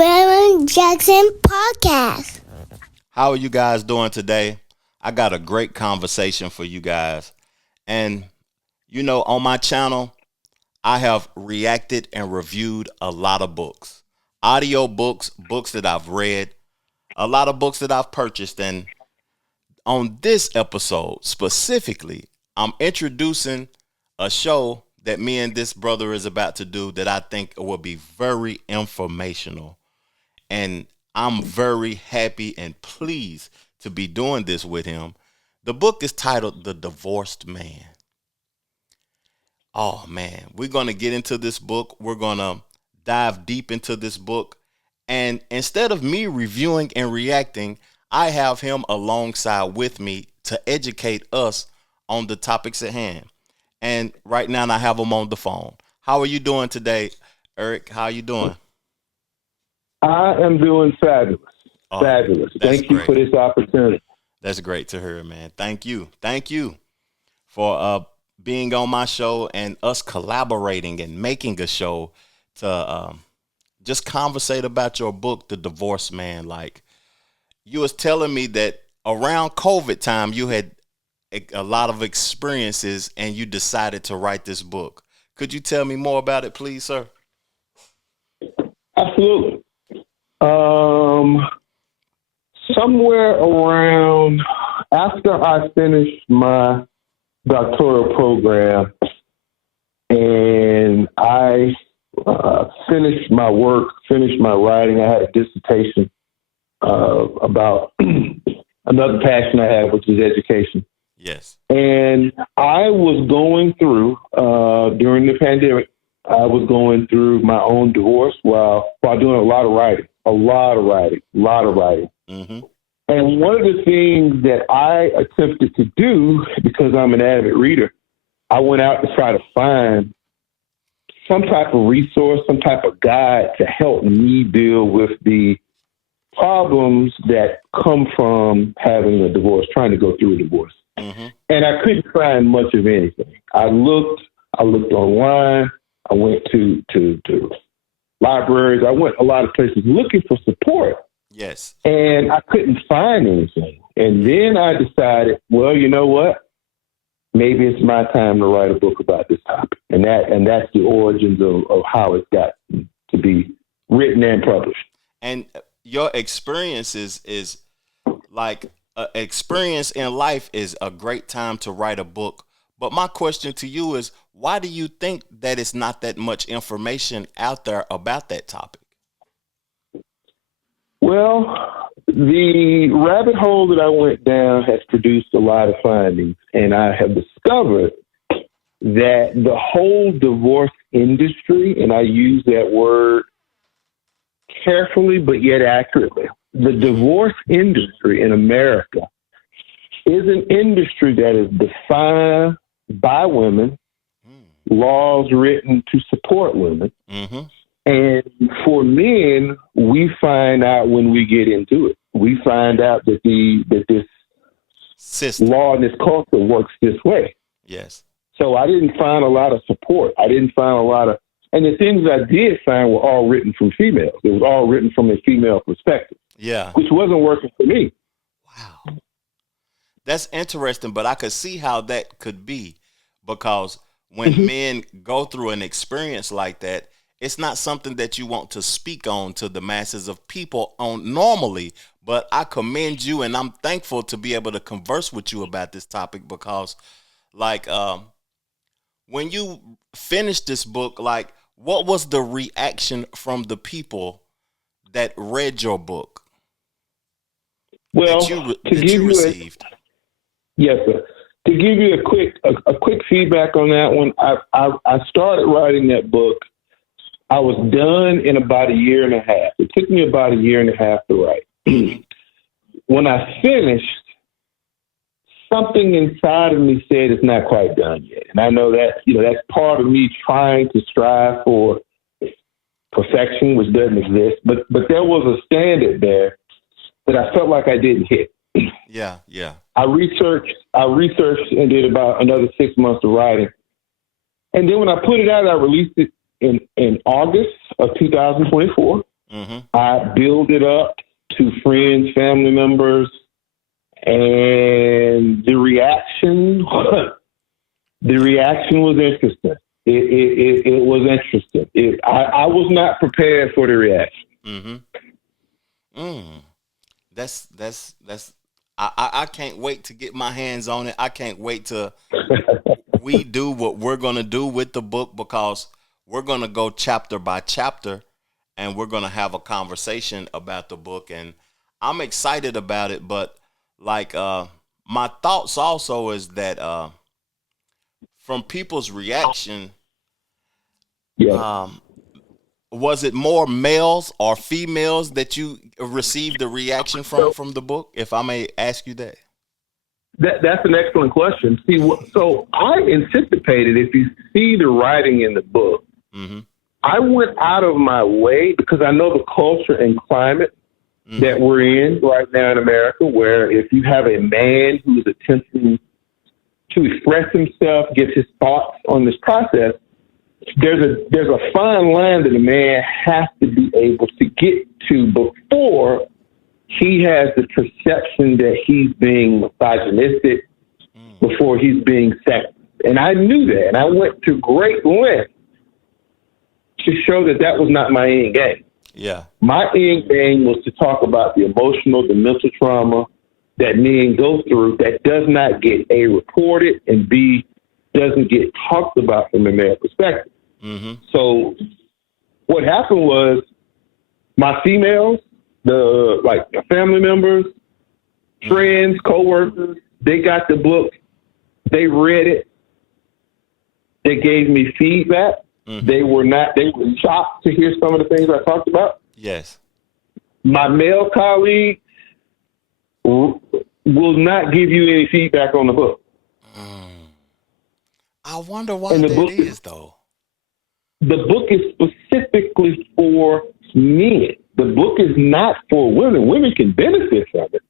Reverend Jackson Podcast. How are you guys doing today? I got a great conversation for you guys. And, on my channel, I have reacted and reviewed a lot of books, audio books, books that I've read, a lot of books that I've purchased. And on this episode specifically, I'm introducing a show that me and this brother is about to do that I think will be very informational. And I'm very happy and pleased to be doing this with him. The book is titled The Divorced Man. Oh, man, we're going to get into this book. We're going to dive deep into this book. And instead of me reviewing and reacting, I have him alongside with me to educate us on the topics at hand. And right now I have him on the phone. How are you doing today, Erick? How are you doing? I am doing fabulous. Fabulous. Thank you for this opportunity. That's great to hear, man. Thank you. Thank you for being on my show and us collaborating and making a show to just conversate about your book, The Divorced Man. Like, you was telling me that around COVID time, you had a lot of experiences and you decided to write this book. Could you tell me more about it, please, sir? Absolutely. Somewhere around after I finished my doctoral program and I finished my work, finished my writing, I had a dissertation about another passion I have, which is education. Yes. And I was going through, during the pandemic, I was going through my own divorce while doing a lot of writing. Mm-hmm. And one of the things that I attempted to do, because I'm an avid reader, I went out to try to find some type of resource, some type of guide to help me deal with the problems that come from having a divorce, trying to go through a divorce. Mm-hmm. And I couldn't find much of anything. I looked online. I went to libraries. I went a lot of places looking for support. Yes. And I couldn't find anything. And then I decided, well, you know what? Maybe it's my time to write a book about this topic. And that's the origins of how it got to be written and published. And your experiences is like experience in life is a great time to write a book. But my question to you is, why do you think that it's not that much information out there about that topic? Well, the rabbit hole that I went down has produced a lot of findings, and I have discovered that the whole divorce industry, and I use that word carefully but yet accurately, the divorce industry in America is an industry that is defined by women, laws written to support women. Mm-hmm. And for men, we find out when we get into it. We find out that this system, law and this culture works this way. Yes. So I didn't find a lot of support. I didn't find a lot of, and the things I did find were all written from females. It was all written from a female perspective. Yeah. Which wasn't working for me. Wow. That's interesting, but I could see how that could be, because when men go through an experience like that, it's not something that you want to speak on to the masses of people on normally. But I commend you, and I'm thankful to be able to converse with you about this topic, because like when you finished this book, like, what was the reaction from the people that read your book? Well, that you received. Yes, sir. To give you a quick feedback on that one, I started writing that book. I was done in about a year and a half. It took me about a year and a half to write. When I finished, something inside of me said it's not quite done yet. And I know that, that's part of me trying to strive for perfection, which doesn't exist. But there was a standard there that I felt like I didn't hit. Yeah. I researched and did about another 6 months of writing. And then when I put it out, I released it in August of 2024. I build it up to friends, family members, and the reaction was interesting. It was interesting. I was not prepared for the reaction. That's I can't wait to get my hands on it. I can't wait to we do what we're gonna do with the book, because we're gonna go chapter by chapter and we're gonna have a conversation about the book, and I'm excited about it. But like my thoughts also is that from people's reaction, Yeah. was it more males or females that you received the reaction from the book, if I may ask you that? That's an excellent question. See, so I anticipated, if you see the writing in the book, I went out of my way because I know the culture and climate that we're in right now in America, where if you have a man who's attempting to express himself, get his thoughts on this process, there's a fine line that a man has to be able to get to before he has the perception that he's being misogynistic, before he's being sexist. And I knew that, and I went to great lengths to show that was not my end game. Yeah. My end game was to talk about the emotional, the mental trauma that men go through that does not get A, reported, and B, doesn't get talked about from a male perspective. So what happened was my females, my family members, friends, coworkers, they got the book, they read it, they gave me feedback. They were shocked to hear some of the things I talked about. Yes. My male colleagues will not give you any feedback on the book. I wonder why that is, though. The book is specifically for men. The book is not for women. Women can benefit from it.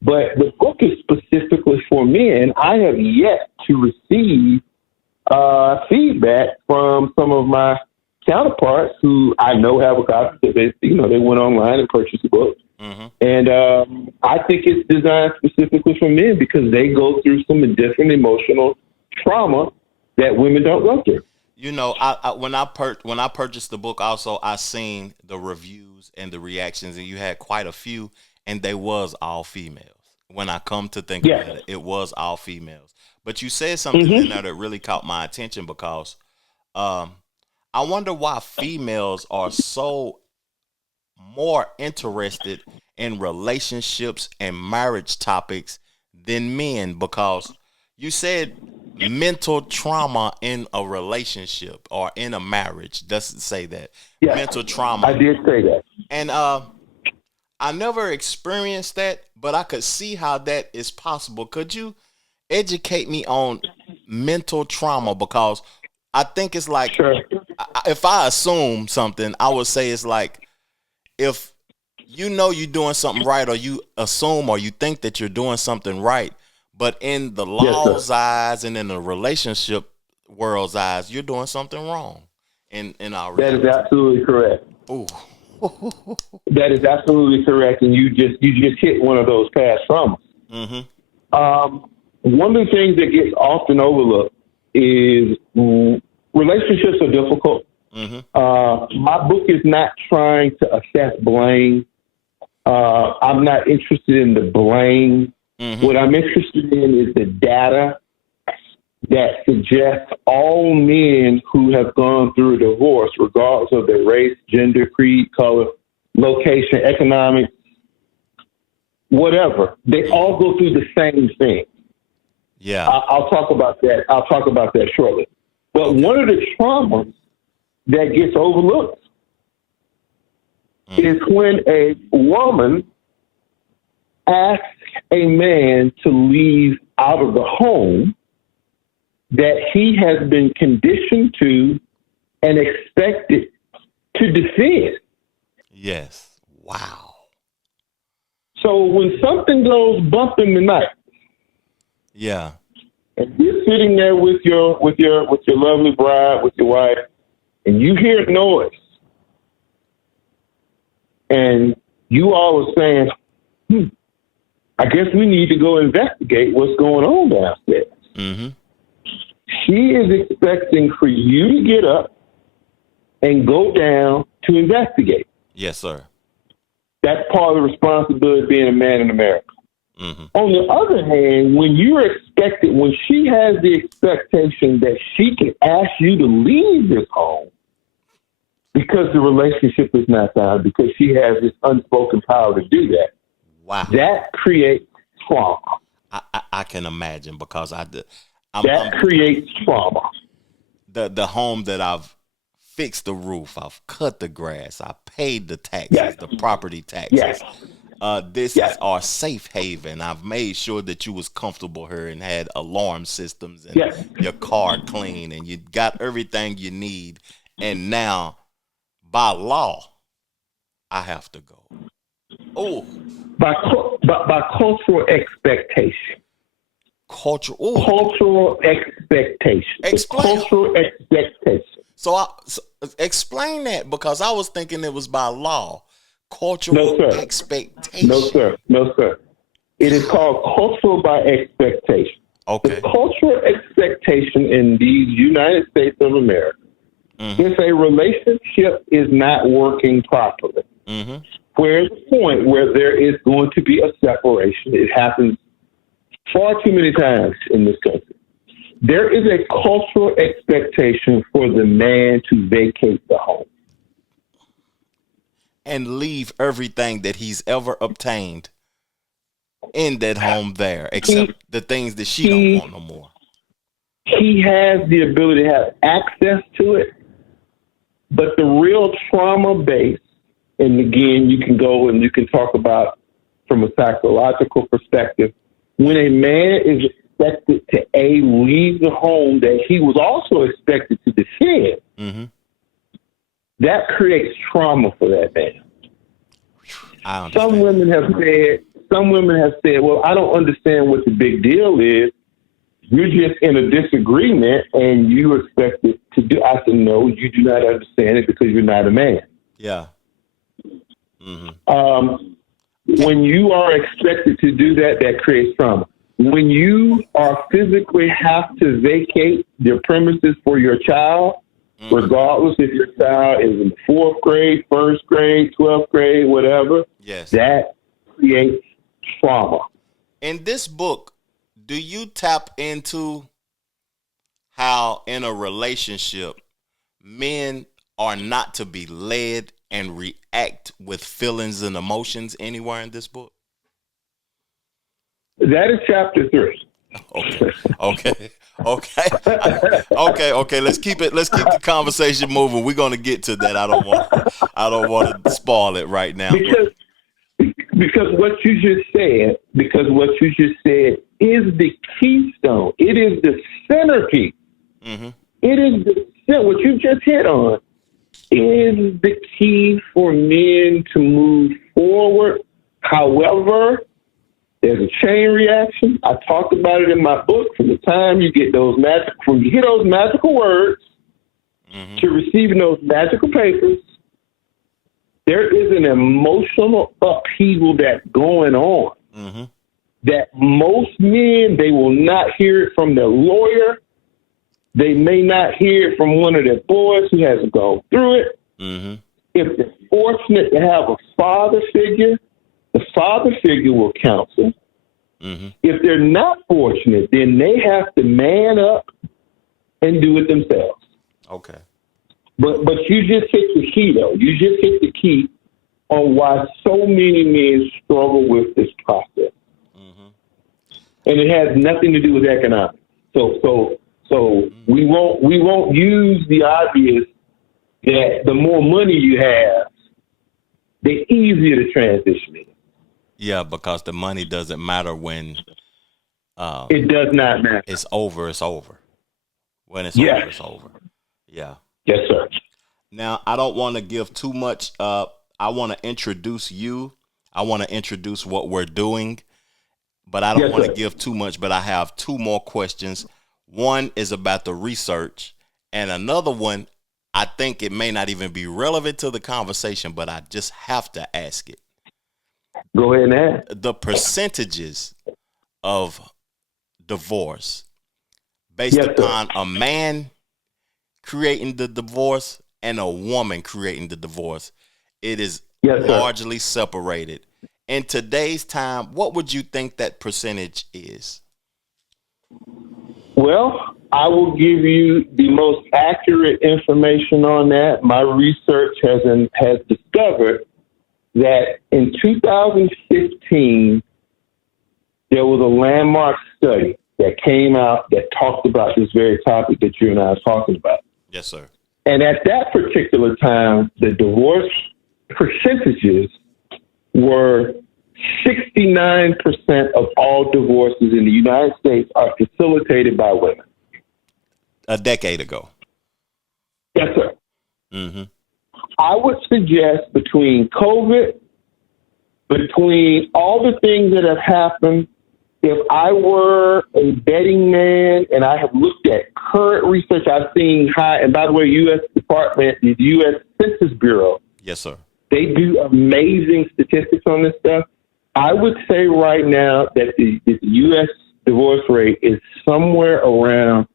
But the book is specifically for men. I have yet to receive feedback from some of my counterparts who I know have a copy. They went online and purchased the book. And I think it's designed specifically for men because they go through some different emotional trauma that women don't go through. When I purchased the book, also I seen the reviews and the reactions, and you had quite a few, and they was all females. When I come to think about it, it was all females. But you said something in there that really caught my attention, because I wonder why females are so more interested in relationships and marriage topics than men, because you said mental trauma in a relationship or in a marriage. Doesn't say that. Yeah, mental trauma. I did say that. And I never experienced that, but I could see how that is possible. Could you educate me on mental trauma? Because I think it's like, if I assume something, I would say it's like, if you know you're doing something right, or you assume or you think that you're doing something right, but in the law's eyes and in the relationship world's eyes, you're doing something wrong. In our that is absolutely correct. Ooh. That is absolutely correct, and you just hit one of those past traumas. One of the things that gets often overlooked is relationships are difficult. My book is not trying to assess blame. I'm not interested in the blame. What I'm interested in is the data that suggests all men who have gone through a divorce, regardless of their race, gender, creed, color, location, economics, whatever, they all go through the same thing. Yeah, I'll talk about that. I'll talk about that shortly. But one of the traumas that gets overlooked is when a woman asks a man to leave out of the home that he has been conditioned to and expected to defend. Yes. Wow. So when something goes bump in the night, yeah, and you're sitting there with your lovely bride, with your wife, and you hear noise, And you all are saying, I guess we need to go investigate what's going on downstairs. Mm-hmm. She is expecting for you to get up and go down to investigate. Yes, sir. That's part of the responsibility of being a man in America. Mm-hmm. On the other hand, when she has the expectation that she can ask you to leave this home because the relationship is not sound, because she has this unspoken power to do that, wow, that creates trauma. I can imagine, because That creates trauma. The home that I've fixed the roof, I've cut the grass, I paid the taxes, the property taxes. Yes. This is our safe haven. I've made sure that you was comfortable here and had alarm systems and your car clean and you got everything you need. And now, by law, I have to go. Oh, by cultural expectation. Cultural expectation. Cultural expectation. So explain that, because I was thinking it was by law. Cultural expectation. No, sir. It is called cultural by expectation. Okay. The cultural expectation in the United States of America, if a relationship is not working properly, where's the point where there is going to be a separation? It happens far too many times in this country. There is a cultural expectation for the man to vacate the home and leave everything that he's ever obtained in that home there, except the things that she don't want no more. He has the ability to have access to it, but the real trauma base, and again, you can go and you can talk about from a psychological perspective, when a man is expected to leave the home that he was also expected to defend, that creates trauma for that man. Some women have said, well, I don't understand what the big deal is. You're just in a disagreement and you expect it to do. I said, no, you do not understand it because you're not a man. Yeah. When you are expected to do that, that creates trauma. When you are physically have to vacate your premises for your child, regardless if your child is in 4th grade, 1st grade, 12th grade, whatever, that creates trauma. In this book, do you tap into how in a relationship men are not to be led and react with feelings and emotions anywhere in this book? That is chapter 3. Okay. Let's keep the conversation moving. We're gonna get to that. I don't want to spoil it right now. Because what you just said is the keystone. It is the centerpiece. It is what you just hit on is the key for men to move forward. However, there's a chain reaction. I talked about it in my book. From the time you get those you hear those magical words to receiving those magical papers, there is an emotional upheaval that's going on. That most men, they will not hear it from their lawyer. They may not hear it from one of their boys who hasn't gone through it. If they're fortunate to have a father figure, the father figure will counsel. If they're not fortunate, then they have to man up and do it themselves. Okay. But you just hit the key, though. You just hit the key on why so many men struggle with this process. And it has nothing to do with economics. So we won't use the obvious that the more money you have, the easier the transition is. Yeah, because the money doesn't matter when it does not matter. It's over. It's over. When it's over, it's over. Yeah. Yes, sir. Now, I don't want to give too much. I want to introduce you. I want to introduce what we're doing, but I don't want to give too much. But I have 2 more questions. One is about the research, and another one I think it may not even be relevant to the conversation, but I just have to ask it. Go ahead and ask. The percentages of divorce based Yes, upon a man creating the divorce and a woman creating the divorce, it is Yes, sir. largely separated. In today's time, what would you think that percentage is? Well, I will give you the most accurate information on that. My research has discovered that in 2015, there was a landmark study that came out that talked about this very topic that you and I are talking about. Yes, sir. And at that particular time, the divorce percentages were 69% of all divorces in the United States are facilitated by women. A decade ago. Yes, sir. Mm-hmm. I would suggest between COVID, between all the things that have happened, if I were a betting man and I have looked at current research, I've seen high, and by the way, the U.S. Census Bureau, Yes, sir. they do amazing statistics on this stuff. I would say right now that the U.S. divorce rate is somewhere around,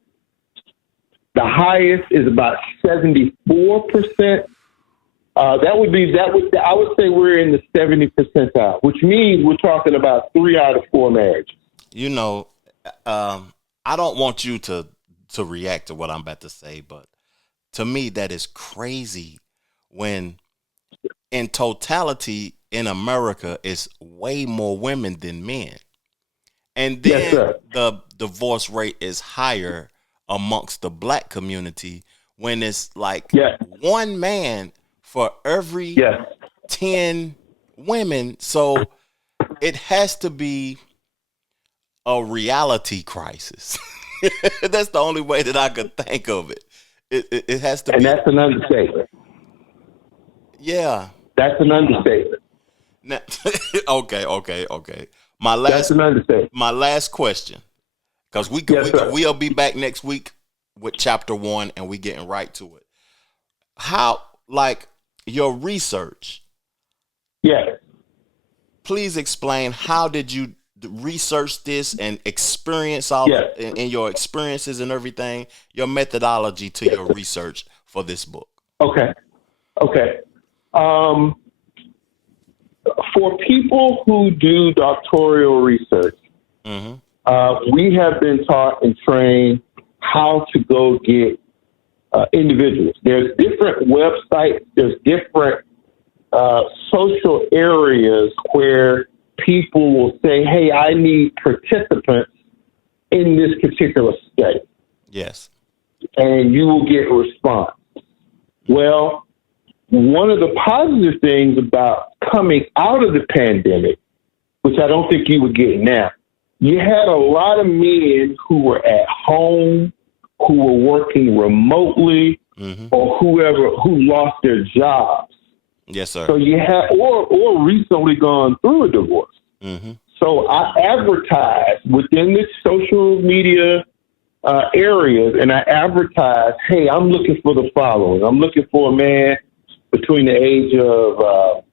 the highest is about 74%. I would say we're in the 70 percentile, which means we're talking about 3 out of 4 marriages. You know, I don't want you to react to what I'm about to say, but to me, that is crazy when in totality in America it's way more women than men. And then Yes, the divorce rate is higher amongst the black community when it's like one man for every 10 women. So it has to be a reality crisis. That's the only way that I could think of it. It has to be. And that's an understatement. Yeah. That's an understatement. Now, okay. That's an understatement. My last question, because we'll be back next week with chapter 1 and we getting right to it. How, like, your research? Yes. Please explain, how did you research this and experience all in your experiences and everything, your methodology to your research for this book? Okay. For people who do doctoral research, we have been taught and trained how to go get individuals. There's different websites, there's different social areas where people will say, hey, I need participants in this particular study. Yes. And you will get a response. Well, one of the positive things about coming out of the pandemic, which I don't think you would get now, you had a lot of men who were at home, who were working remotely, or who lost their jobs. Yes, sir. So you had, or recently gone through a divorce. So I advertised within the social media areas, and I advertised, hey, I'm looking for the following. I'm looking for a man between the age of,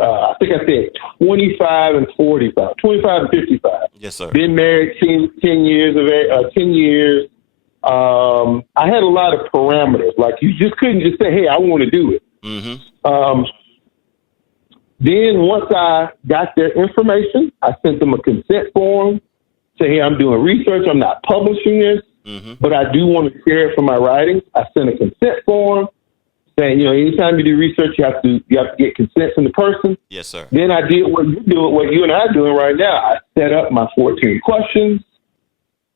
I think I said 25 and 45, 25 and 55. Yes, sir. Been married 10 years of age, 10 years. I had a lot of parameters. Like, you just couldn't just say, hey, I want to do it. Then once I got their information, I sent them a consent form. Say, hey, I'm doing research. I'm not publishing this, but I do want to share it for my writings. I sent a consent form saying, anytime you do research, you have to get consent from the person. Yes, sir. Then I did what you and I are doing right now. I set up my 14 questions.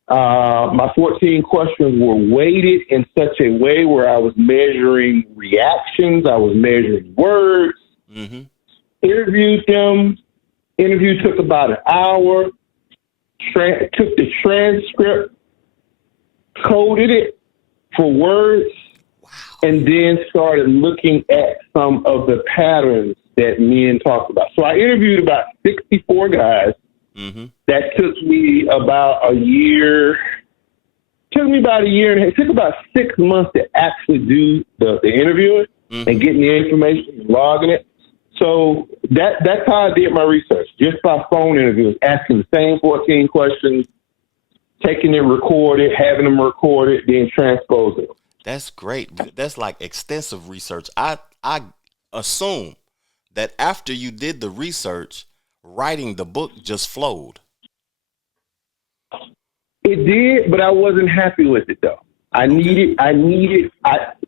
My 14 questions were weighted in such a way where I was measuring reactions. I was measuring words. Interviewed them. Interview took about an hour. Took the transcript, coded it for words, and then started looking at some of the patterns that men talked about. So I interviewed about 64 guys. That took me about a year took me about a year and it took about 6 months to actually do the interviewing and getting the information and logging it. So that's how I did my research, just by phone interviews, asking the same 14 questions, taking it recorded, having them recorded, then transposing them. That's great. That's like extensive research. I assume that after you did the research, writing the book just flowed. It did, but I wasn't happy with it though.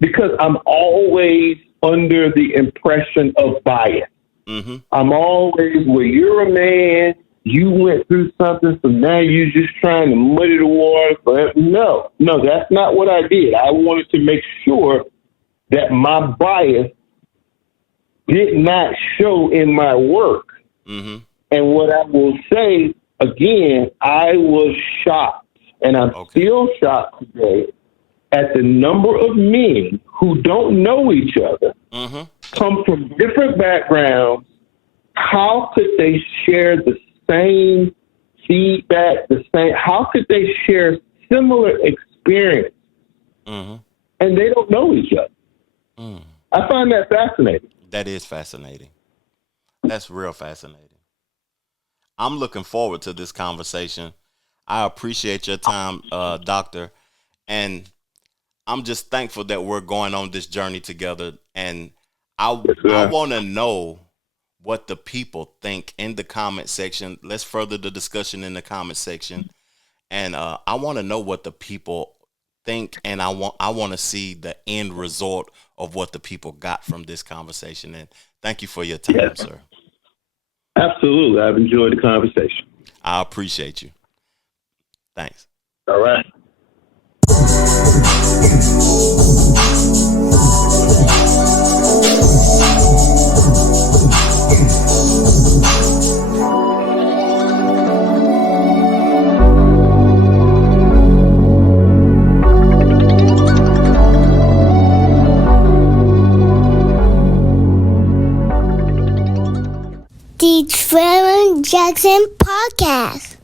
Because I'm always under the impression of bias. Mm-hmm. I'm always, well, you're a man, you went through something, so now you're just trying to muddy the water. No, that's not what I did. I wanted to make sure that my bias did not show in my work. Mm-hmm. And what I will say, again, I was shocked, and I'm still shocked today at the number of men who don't know each other, come from different backgrounds. How could they share the same feedback, how could they share similar experience, and they don't know each other? I find that fascinating. That is fascinating. That's real fascinating. I'm looking forward to this conversation. I appreciate your time, Doctor, and I'm just thankful that we're going on this journey together. And I want to know what the people think in the comment section. Let's further the discussion in the comment section. And I want to know what the people think, and I want to see the end result of what the people got from this conversation. And thank you for your time, sir. Absolutely. I've enjoyed the conversation. I appreciate you. Thanks. All right. The Trevor Jackson Podcast.